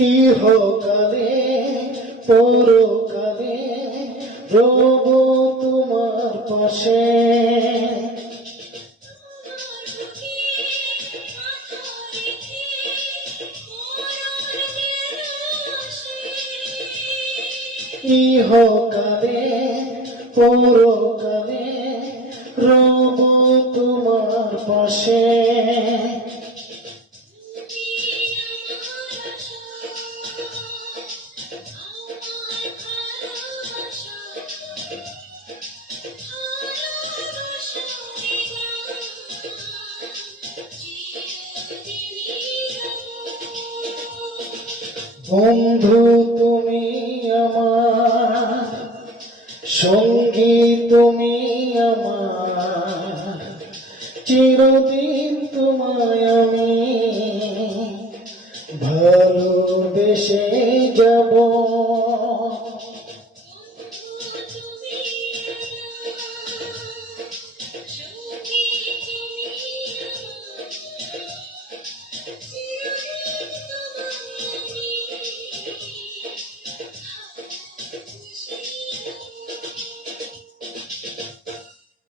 ইহকালে পরকালে রব তোমার পাশে। ইহকালে পরকালে রব তোমার পাশে। বন্ধু তুমি আমার, সঙ্গী তুমি আমার, চিরদিন তোমায় আমি ভালোবেসে যাব।